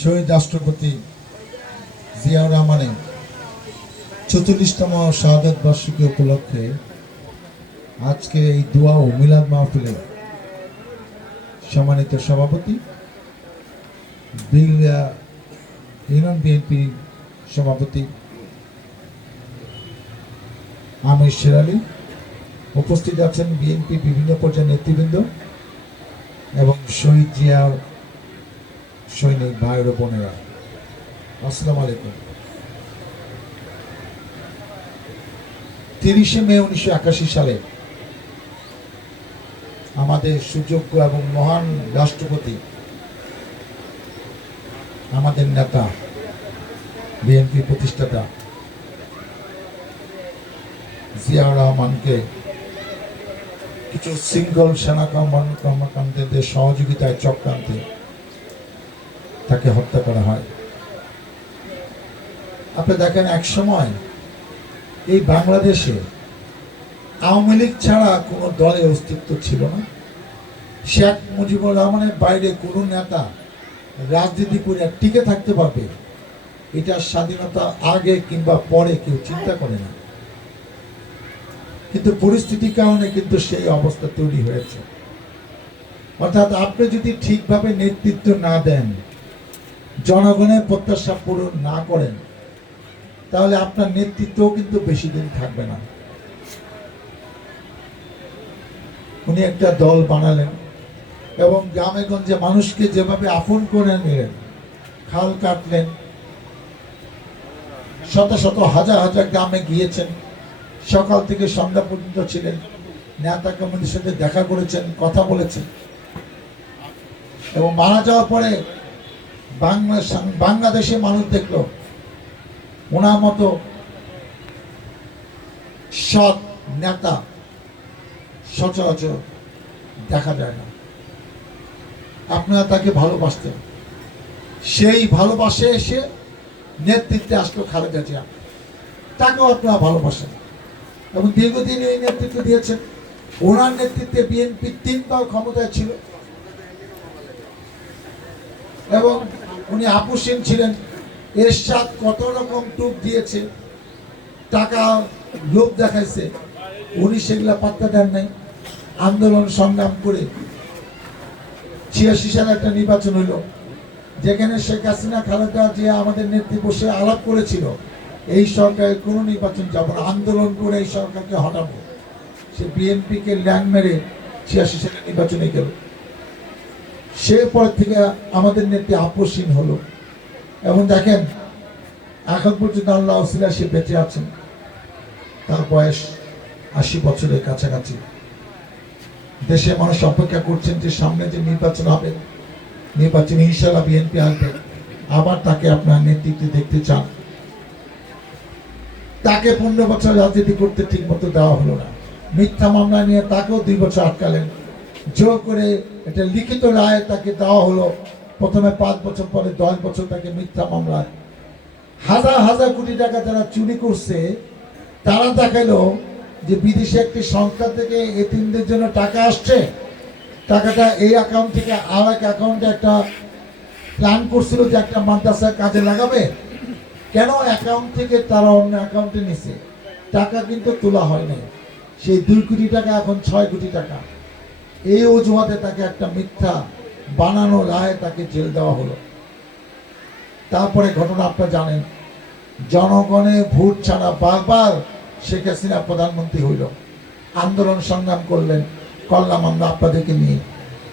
শহীদ রাষ্ট্রপতি জিয়াউর রহমানের শাহাদত বার্ষিকী উপলক্ষে আজকে এই দোয়া ও মিলাদ মাহফিলে সম্মানিত সভাপতি বিলগা ইউনিয়ন বিএনপি সভাপতি আমির শের আলী, উপস্থিত আছেন বিএনপি বিভিন্ন পর্যায়ের নেতৃবৃন্দ। এবং শহীদ জিয়ার সৈনিক ভাই ও বোনেরা। আসসালামু আলাইকুম। তিরিশে মে উনিশশো একাশি সালে আমাদের সুযোগ্য এবং মহান রাষ্ট্রপতি, আমাদের নেতা বিএনপি প্রতিষ্ঠাতা জিয়াউর রহমানকে কিছু সিঙ্গল সেনা কর্ম- কর্মকাণ্ডীদের সহযোগিতায় চক্রান্তে তাকে হত্যা করা হয়। আপনি দেখেন এক সময় এই বাংলাদেশে আওয়ামী লীগ ছাড়া কোনো দলের অস্তিত্ব ছিল না। শেখ মুজিবুর রহমানের বাইরে কোনো নেতা রাজনীতি করে টিকে থাকতে পারবে, এটা স্বাধীনতা আগে কিংবা পরে কেউ চিন্তা করে না। কিন্তু পরিস্থিতির কারণে কিন্তু সেই অবস্থা তৈরি হয়েছে। অর্থাৎ আপনি যদি ঠিকভাবে নেতৃত্ব না দেন জনগণের প্রত্যাশা পূরণ না করেন, তাহলে আপনার নেতৃত্ব কিন্তু বেশি দিন থাকবে না। উনি একটা দল বানালেন এবং গ্রামে গঞ্জে মানুষকে যেভাবে আপন করে নিলেন, খাল কাটলেন, শত শত, হাজার হাজার গ্রামে গিয়েছেন, সকাল থেকে সন্ধ্যা পর্যন্ত ছিলেন, নেতা কর্মীদের সাথে দেখা করেছেন, কথা বলেছেন। এবং মারা যাওয়ার পরে বাংলা বাংলাদেশে মানুষ দেখল, ওনার মতো সৎ নেতা সচরাচর দেখা যায় না। আপনারা তাকে ভালোবাসতেন। সেই ভালোবাসে এসে নেতৃত্বে আসলো খালেদা জিয়া। তাকেও আপনারা ভালোবাসেন। এবং দীর্ঘদিন এই নেতৃত্ব দিয়েছেন। ওনার নেতৃত্বে বিএনপি তিনবার ক্ষমতায় ছিল। এবং উনি আপুসীন ছিলেন। এরশাদ কত রকম টুক দিয়েছে, টাকা লোভ দেখাইছে, উনি সেগুলা পাত্তা দেন নাই। আন্দোলন সংগ্রাম করে ছিয়াশি সালে একটা নির্বাচন হইল, যেখানে শেখ হাসিনা, খালেদা জিয়া আমাদের নেত্রী বসে আলাপ করেছিল, এই সরকারের কোনো নির্বাচন যাব আন্দোলন করে এই সরকারকে হটাবো। সে বিএনপিকে ল্যাং মেরে ছিয়াশি সালে নির্বাচনে গেল। সে পর থেকে আমাদের নেত্রী আপসীন হলো। এবং দেখেন, এখন পর্যন্ত আল্লাহ ওসিলা সে বেঁচে আছেন। তার বয়স আশি বছরের কাছাকাছি। দেশে মানুষ অপেক্ষা করছেন যে সামনে যে নির্বাচন হবে, নির্বাচনে ইনশাল্লাহ বিএনপি আসবে। আবার তাকে আপনার নেতৃত্বে দেখতে চান। তাকে পনেরো বছর রাজনীতি করতে ঠিক মতো দেওয়া হলো না। মিথ্যা মামলা নিয়ে তাকেও দুই বছর আটকালেন। জোর করে একটা লিখিত রায় তাকে দেওয়া হলো। প্রথমে পাঁচ বছর, পরে দশ বছর তাকে মিথ্যা মামলায়। হাজার হাজার কোটি টাকা যারা চুরি করছে, তারা দেখাল যে বিদেশে একটি সংস্থা থেকে এতিমদের জন্য টাকা আসছে। টাকাটা এই অ্যাকাউন্ট থেকে আর এক অ্যাকাউন্টে একটা প্ল্যান করছিল যে একটা মাদ্রাসার কাজে লাগাবে। কেন অ্যাকাউন্ট থেকে তারা অন্য অ্যাকাউন্টে নিছে? টাকা কিন্তু তোলা হয়নি সেই দুই কোটি টাকা, এখন ছয় কোটি টাকা। এই অজুহাতে তাকে একটা মিথ্যা বানানো রায় তাকে জেল দেওয়া হলো। তারপরে ঘটনা আপনারা জানেন, জনগণে ভোট ছাড়া বারবার শেখ হাসিনা প্রধানমন্ত্রী হইল। আন্দোলন সংগ্রাম করলেন, করলাম আমরা আপনাদেরকে নিয়ে।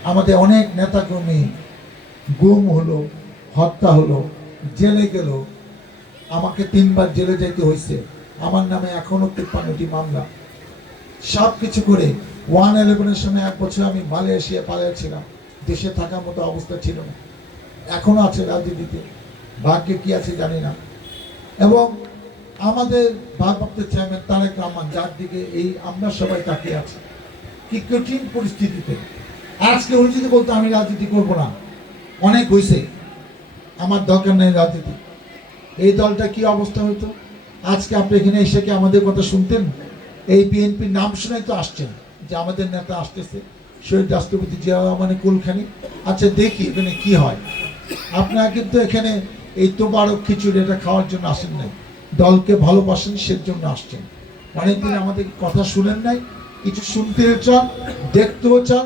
আমাদের অনেক নেতাকর্মী গুম হলো, হত্যা হলো, জেলে গেল। আমাকে তিনবার জেলে যেতে হয়েছে আমার নামে এখনও তিপ্পান্নটি মামলা। সব কিছু করে ওয়ান ইলেভেনের সময় এক বছর আমি মালয়েশিয়া পালিয়েছিলাম। দেশে থাকার মতো অবস্থা ছিল না। এখনও আছে রাজনীতিতে। ভাগ্যে কি আছে জানি না। এবং আমাদের ভারপ্রাপ্ত চেয়ারম্যান তারেক রহমান যার দিকে এই আমরা সবাই তাকিয়ে আছি। কি কঠিন পরিস্থিতিতে। আজকে উনি যদি বলতো, আমি রাজনীতি করব না। অনেক হয়েছে আমার দরকার নেই রাজনীতি। এই দলটা কি অবস্থা হতো আজকে আপনি এখানে এসে কি আমাদের কথা শুনতেন? এই বিএনপির নাম শুনেই তো আসছেন যে আমাদের নেতা আসতেছে, শহীদ রাষ্ট্রপতি জিয়া রহমানের কুলখানি। আচ্ছা দেখি এখানে কি হয়। আপনারা কিন্তু এখানে এই তোবারক খিচুড়ি এটা খাওয়ার জন্য আসেন নাই। দলকে ভালোবাসেন, সেজন্য আসছেন। অনেকদিন আমাদের কথা শুনেন নাই, কিছু শুনতে চান, দেখতেও চান।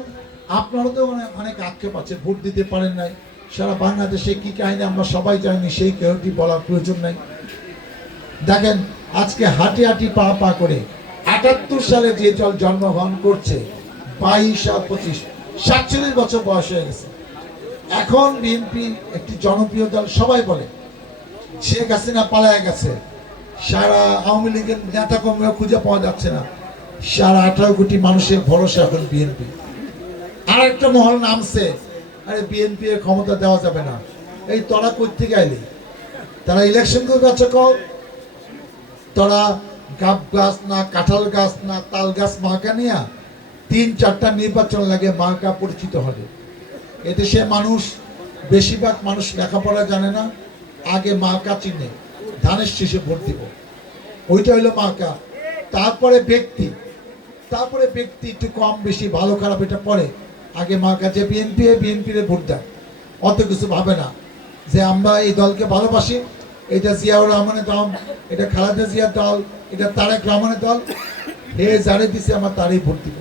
আপনারও তো অনেক অনেক আক্ষেপ আছে, ভোট দিতে পারেন নাই। সারা বাংলাদেশে কি কাহিনী আমরা সবাই জানি, সেই কেউটি বলার প্রয়োজন নাই। দেখেন, আজকে হাঁটি হাঁটি পা পা করে আটাত্তর সালে যে দল জন্মগ্রহণ করছে, বাইশ আর পঁচিশ, সাতচল্লিশ বছর বয়স হয়ে গেছে। এখন বিএনপি একটি জনপ্রিয় দল সবাই বলে, শেখ হাসিনা পালায় গেছে। সারা আওয়ামী লীগের নেতা কর্মীরা খুঁজে পাওয়া যাচ্ছে না। সারা আঠারো কোটি মানুষের ভরসা এখন বিএনপি আর একটা মহল নামছে, আরে বিএনপি এর ক্ষমতা দেওয়া যাবে না। এই তোরা করতে গেলি তারা ইলেকশন করবে আচ্ছা কল তোরা গাব গাছ না, কাঁঠাল গাছ না, তাল গাছ মার্কা নিয়া তিন চারটা নির্বাচন লাগে মার্কা পরিচিত হবে এদেশে মানুষ, বেশিরভাগ মানুষ লেখাপড়া জানে না, আগে মার্কা চিনে, ধানের শীষে ভোট দিব। ওইটা হইল মার্কা তারপরে ব্যক্তি। তারপরে ব্যক্তি একটু কম, বেশি, ভালো, খারাপ, এটা পরে আগে মার্কা যে বিএনপি বিএনপির ভোট দেয়। অত কিছু ভাবে না যে আমরা এই দলকে ভালোবাসি এটা জিয়াউর রহমানের দল, এটা খালেদা জিয়ার দল, এটা তারেক রহমানের দল। হে যারে দিছে আমার তারই ভোট দিব।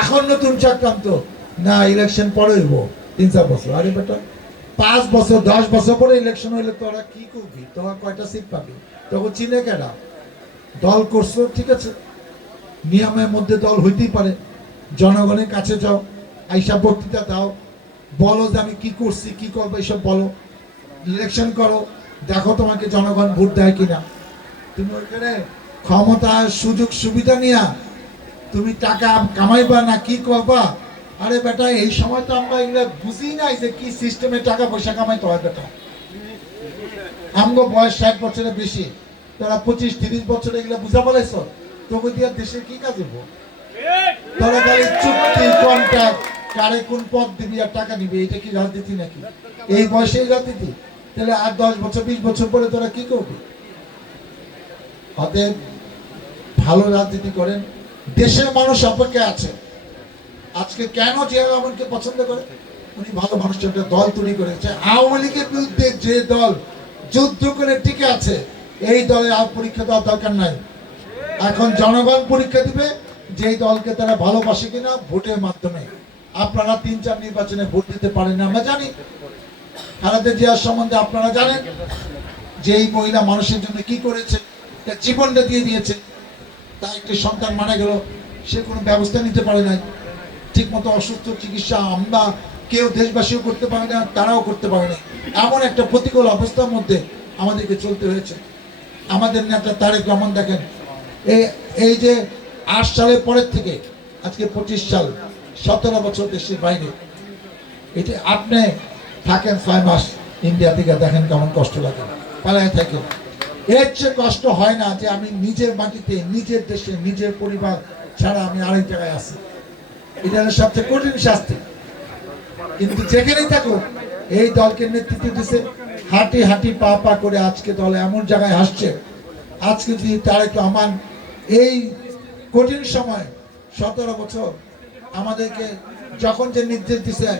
এখন নতুন চক্রান্ত। না ইলেকশন পরে হইব তিন চার বছর। আরে বেটা, পাঁচ বছর, দশ বছর পরে ইলেকশন হইলে তোরা কি করবি? তোরা কয়টা সিট পাবি? তখন চিনে কেনা দল করছ, ঠিক আছে। নিয়মের মধ্যে দল হইতেই পারে। জনগণের কাছে যাও, আইসা বক্তৃতা দাও। বলো যে আমি কি করছি, কি করব এইসব বলো। ইলেকশন করো। দেখো তোমাকে জনগণ ভোট দেয় কিনা। তুমি ওইখানে ক্ষমতা, সুযোগ, সুবিধা নিয়া তুমি টাকা কামাইবা না কি করবা? আরে বেটা, এই সময় তো আমরা এগুলা বুঝি নাই যে কি সিস্টেমে টাকা পয়সা কামাইতে হয় বেটা। আমগো বয়স ষাট বছরের বেশি। তারা পঁচিশ, তিরিশ বছর এগুলা বুঝা বলেছ? তোকে দিয়ে দেশে কি কাজ হব তোরা খালি চুক্তি কন্ট্রাক্ট কারে কোন পদ দিবি আর টাকা নিবি, এটা কি রাজনীতি নাকি? এই বয়সে রাজনীতি? তাহলে আর দশ বছর, বিশ বছর পরে তোরা কি করবি? অতএব ভালো রাজনীতি করেন। দেশের মানুষ অপেক্ষায় আছে। আজকে কেন জিয়া রহমানকে পছন্দ করে? উনি ভালো মানুষের একটা দল তৈরি করেছে। আওয়ামী লীগের বিরুদ্ধে যে দল যুদ্ধ করে টিকে আছে, এই দলে আর পরীক্ষা দেওয়ার দরকার নাই। এখন জনগণ পরীক্ষা দিবে যে দলকে তারা ভালোবাসে কিনা, ভোটের মাধ্যমে। আপনারা তিন চার নির্বাচনে ভোট দিতে পারেন আমরা জানি। খালেদা জিয়ার সম্বন্ধে আপনারা জানেন যে এই মহিলা মানুষের জন্য কি করেছে, তার জীবনটা দিয়ে দিয়েছে। তার একটি সন্তান মারা গেল, সে কোনো ব্যবস্থা নিতে পারে নাই। ঠিকমতো অসুস্থ, চিকিৎসা আমরা কেউ দেশবাসীও করতে পারে না, তারাও করতে পারে না। এমন একটা প্রতিকূল অবস্থার মধ্যে আমাদেরকে চলতে হয়েছে। আমাদের নেতা তারেক রহমান দেখেন এই যে আট সালের পরের থেকে, আজকে পঁচিশ সাল, সতেরো বছর দেশের বাইরে। এটা আপনি থাকেন ছয় মাস ইন্ডিয়া থেকে, দেখেন কেমন কষ্ট লাগে। পালায় থাকেন এর চেয়ে কষ্ট হয় না যে আমি নিজের মাটিতে, নিজের দেশে, নিজের পরিবার ছাড়া আমি আরেক জায়গায় আছি। এটা সবচেয়ে কঠিন শাস্তি। কিন্তু যেখানেই থাকুক, এই দলকে নেতৃত্ব দিছে। হাঁটি হাঁটি, পা পা করে আজকে দল এমন জায়গায় আসছে আজকে যদি তারেক রহমান এই কঠিন সময়, সতেরো বছর আমাদেরকে যখন যে নির্দেশ দিছে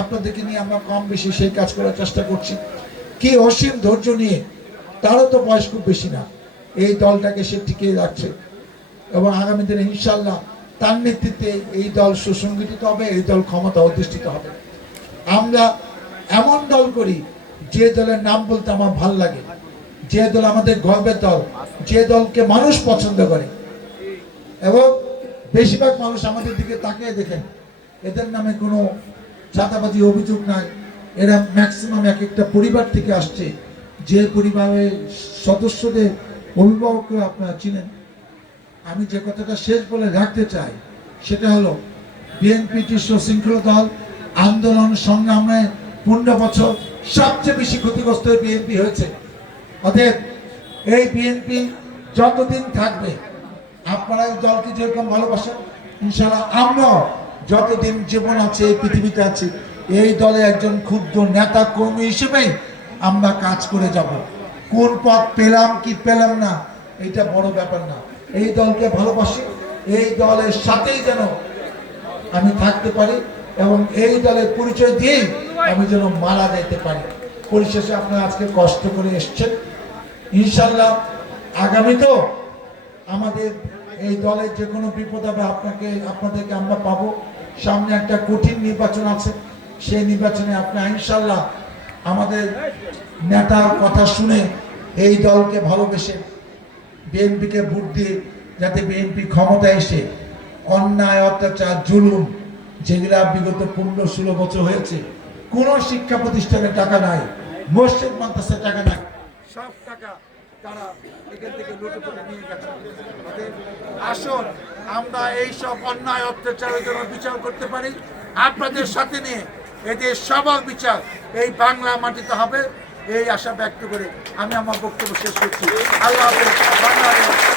আপনাদেরকে নিয়ে আমরা কম বেশি সেই কাজ করার চেষ্টা করছি। কি অসীম ধৈর্য নিয়ে, তারও তো বয়স খুব বেশি না। এই দলটাকে সে টিকিয়ে রাখছে। এবং আগামী দিনে ইনশাল্লাহ তার নেতৃত্বে এই দল সুসংগঠিত হবে, এই দল ক্ষমতা অধিষ্ঠিত হবে। আমরা এমন দল করি, যে দলের নাম বলতে আমার ভালো লাগে। যে দল আমাদের গর্বের দল, যে দলকে মানুষ পছন্দ করে। এবং বেশিরভাগ মানুষ আমাদের দিকে তাকিয়ে দেখেন, এদের নামে কোনো চাঁদাবাজি অভিযোগ নাই। এরা ম্যাক্সিমাম এক একটা পরিবার থেকে আসছে। যে পরিবারের সদস্যদের অভিভাবকরা আপনারা চিনেন। আমি যে কথাটা শেষ বলে রাখতে চাই, সেটা হলো বিএনপিটি সুশৃঙ্খল দল আন্দোলন সংগ্রামে পনেরো বছর সবচেয়ে বেশি ক্ষতিগ্রস্ত বিএনপি হয়েছে। অতএব, এই বিএনপি যতদিন থাকবে আপনারা দলকে যেরকম ভালোবাসেন ইনশাল্লাহ আমরাও যতদিন জীবন আছে, এই পৃথিবীতে আছে, এই দলে একজন ক্ষুদ্র নেতা কর্মী হিসেবেই আমরা কাজ করে যাব। কোন পথ পেলাম কি পেলাম না এটা বড় ব্যাপার না। এই দলকে ভালোবাসি, এই দলের সাথেই যেন আমি থাকতে পারি এবং এই দলের পরিচয় দিয়েই আমি যেন মারা যেতে পারি। পরিশেষে আপনারা আজকে কষ্ট করে এসছেন। ইনশাল্লাহ আগামীতেও আমাদের এই দলের যে কোনো বিপদ হবে, আপনাকে, আপনাদেরকে আমরা পাবো। সামনে একটা কঠিন নির্বাচন আছে। সেই নির্বাচনে আপনি ইনশাল্লাহ আমাদের নেতার কথা শুনে এই দলকে ভালোবেসে বিএনপিকে ভোট দিয়ে যাতে বিএনপি ক্ষমতায় এসে অন্যায়, অত্যাচার, জুলুম যেগুলা বিগত পনেরো, ষোলো বছর হয়েছে, কোন শিক্ষা প্রতিষ্ঠানে টাকা নাই, মসজিদ মাদ্রাসায় টাকা নাই। সব টাকা আসুন, আমরা এই সব অন্যায় অত্যাচারের জন্য বিচার করতে পারি। আপনাদের সাথে নিয়ে এদের সবার বিচার এই বাংলা মাটিতে হবে। এই আশা ব্যক্ত করে আমি আমার বক্তব্য শেষ করছি। আল্লাহ বাংলাদেশ।